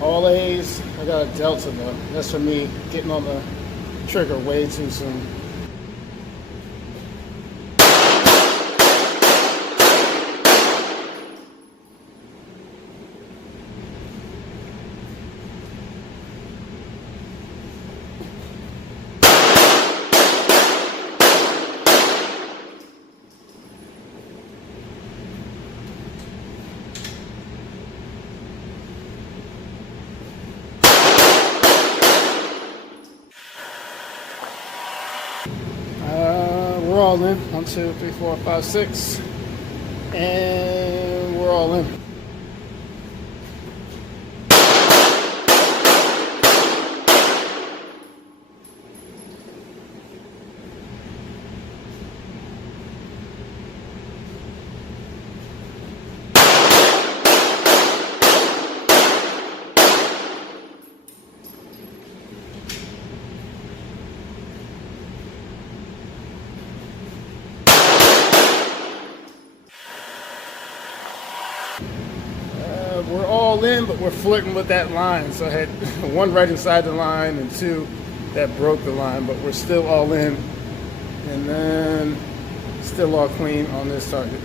All A's. I got a Delta though. That's for me getting on the trigger way too soon. We're all in. 1, 2, 3, 4, 5, 6. And we're all in. We're all in, but we're flirting with that line. So I had 1 right inside the line and 2 that broke the line, but we're still all in. And then still all clean on this target.